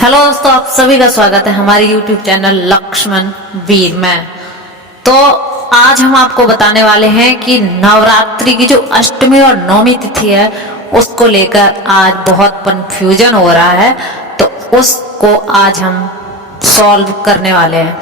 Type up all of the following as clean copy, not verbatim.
Hello दोस्तों, आप सभी का स्वागत है हमारे YouTube चैनल लक्ष्मण वीर में। तो आज हम आपको बताने वाले हैं कि नवरात्रि की जो अष्टमी और नवमी तिथि है उसको लेकर आज बहुत कंफ्यूजन हो रहा है, तो उसको आज हम सॉल्व करने वाले हैं।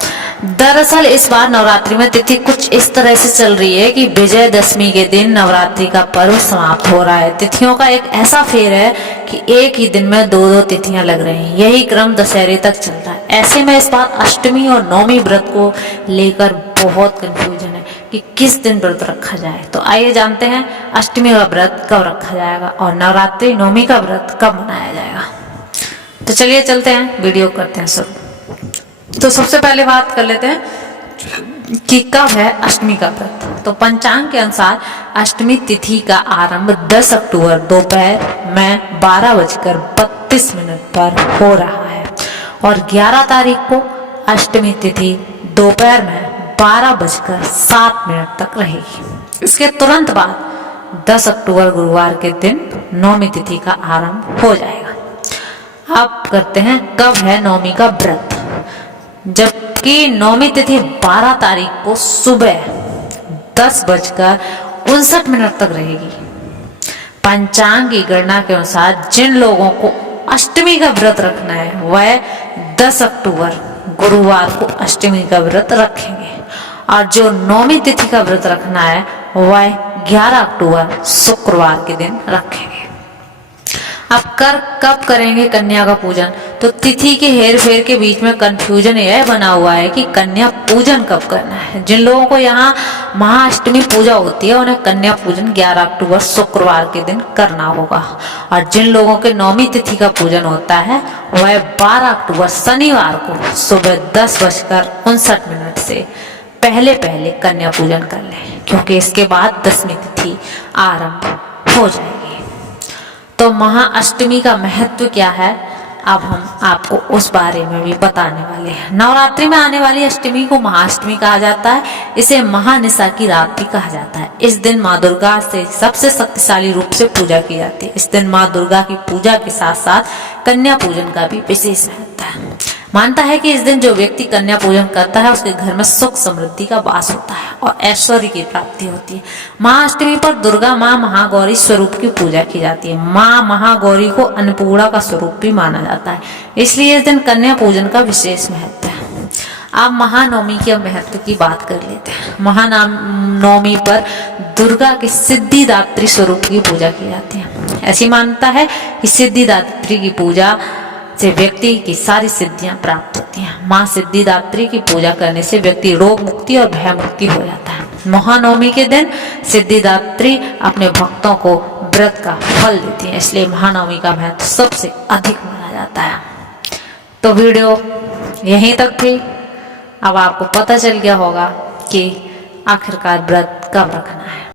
दरअसल इस बार नवरात्रि में तिथि कुछ इस तरह से चल रही है कि विजयदशमी के दिन नवरात्रि का पर्व समाप्त हो रहा है। तिथियों का एक ऐसा फेर है कि एक ही दिन में दो दो तिथियां लग रही हैं। यही क्रम दशहरे तक चलता है। ऐसे में इस बार अष्टमी और नवमी व्रत को लेकर बहुत कंफ्यूजन है कि किस दिन व्रत रखा जाए। तो आइए जानते हैं अष्टमी का व्रत कब रखा जाएगा और नवरात्रि नवमी का व्रत कब मनाया जाएगा। तो चलिए चलते हैं, वीडियो करते हैं शुरू। तो सबसे पहले बात कर लेते हैं कि कब है अष्टमी का व्रत। तो पंचांग के अनुसार अष्टमी तिथि का आरंभ 10 अक्टूबर दोपहर में 12:32 पर हो रहा है और 11 तारीख को अष्टमी तिथि दोपहर में 12:07 तक रहेगी। इसके तुरंत बाद 10 अक्टूबर गुरुवार के दिन नवमी तिथि का आरंभ हो जाएगा। अब करते हैं कब है नवमी का व्रत। जबकि नवमी तिथि 12 तारीख को सुबह 10:59 तक रहेगी। पंचांग की गणना के अनुसार जिन लोगों को अष्टमी का व्रत रखना है वह 10 अक्टूबर गुरुवार को अष्टमी का व्रत रखेंगे और जो नवमी तिथि का व्रत रखना है वह 11 अक्टूबर शुक्रवार के दिन रखेंगे। अब कब करेंगे कन्या का पूजन। तो तिथि के हेर फेर के बीच में कंफ्यूजन यह बना हुआ है कि कन्या पूजन कब करना है। जिन लोगों को यहाँ महाअष्टमी पूजा होती है उन्हें कन्या पूजन 11 अक्टूबर शुक्रवार के दिन करना होगा और जिन लोगों के नवमी तिथि का पूजन होता है वह 12 अक्टूबर शनिवार को सुबह 10:59 से पहले कन्या पूजन कर लें, क्योंकि इसके बाद दसवीं तिथि आरंभ हो जाएगी। तो महाअष्टमी का महत्व क्या है, अब हम आपको उस बारे में भी बताने वाले हैं। नवरात्रि में आने वाली अष्टमी को महाअष्टमी कहा जाता है। इसे महानिसा की रात भी कहा जाता है। इस दिन माँ दुर्गा से सबसे शक्तिशाली रूप से पूजा की जाती है। इस दिन माँ दुर्गा की पूजा के साथ साथ कन्या पूजन का भी विशेष महत्व है। मानता है कि इस दिन जो व्यक्ति कन्या पूजन करता है उसके घर में सुख समृद्धि का वास होता है और ऐश्वर्य की प्राप्ति होती है। महाअष्टमी पर दुर्गा माँ महागौरी स्वरूप की पूजा की जाती है। माँ महागौरी को अन्नपूर्णा का स्वरूप भी माना जाता है, इसलिए इस दिन कन्या पूजन का विशेष महत्व है। अब महानवमी के महत्व की बात कर लेते हैं। महानवमी पर दुर्गा के सिद्धिदात्री स्वरूप की पूजा की जाती है। ऐसी मान्यता है कि सिद्धिदात्री की पूजा से व्यक्ति की सारी सिद्धियां प्राप्त होती हैं। माँ सिद्धिदात्री की पूजा करने से व्यक्ति रोग मुक्ति और भय मुक्ति हो जाता है। महानवमी के दिन सिद्धिदात्री अपने भक्तों को व्रत का फल देती है, इसलिए महानवमी का महत्व सबसे अधिक माना जाता है। तो वीडियो यहीं तक थी। अब आपको पता चल गया होगा कि आखिरकार व्रत कब रखना है।